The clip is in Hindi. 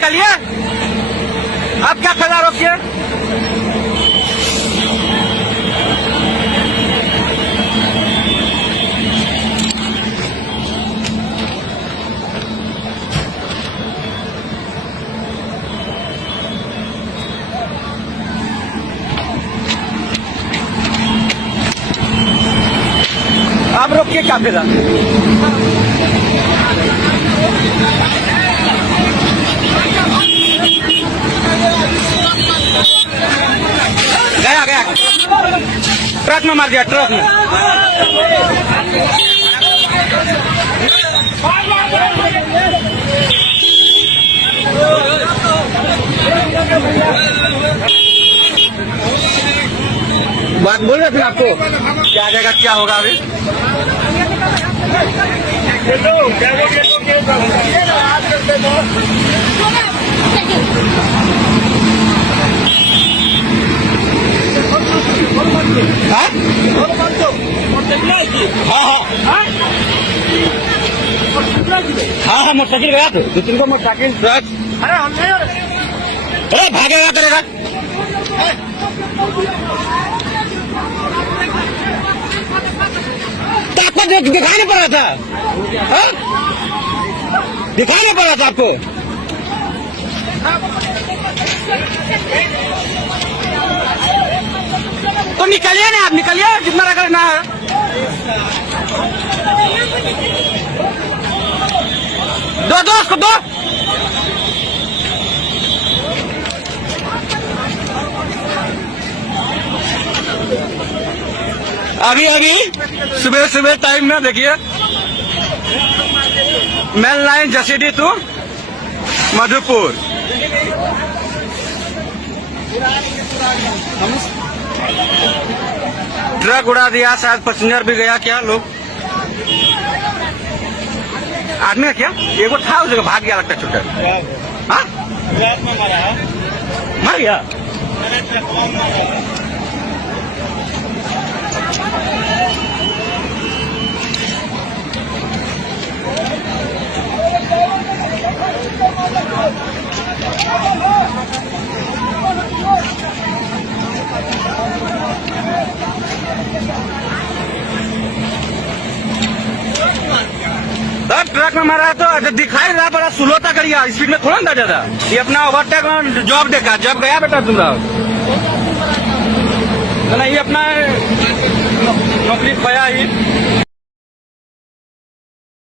निकलिए। आप क्या खड़ा रोकिए। आप रोकिए, क्या फिर गया गया ट्रक में मार दिया, ट्रक में। बात बोल रहे थे आपको क्या जाएगा, क्या होगा अभी। हाँ हाँ मोटरसाइकिल गया तो 2-3 को मोटरसाइकिल ट्रक। अरे भागेगा करेगा। तो आपको दिखाई नहीं पड़ा था, दिखाई नहीं पड़ा था आपको। तो निकलिए ना, आप निकलिए, जितना रखना है। दो उसको दो। अभी सुबह सुबह टाइम में देखिए, main line Jasidih to Madhupur. Truck उड़ा दिया, शायद पैसेंजर भी गया क्या। लोग आदमी है क्या, एगो था उस जगह भाग गया लगता है छुट्टा। हाँ मर गया। ट्रक में मारा तो दिखाई रहा, बड़ा स्लो था करिया, स्पीड में थोड़ा ना ज्यादा। ये अपना ओवरटेक जॉब देखा, जब गया बेटा तुम ना, ये अपना नौकरी खोया ही।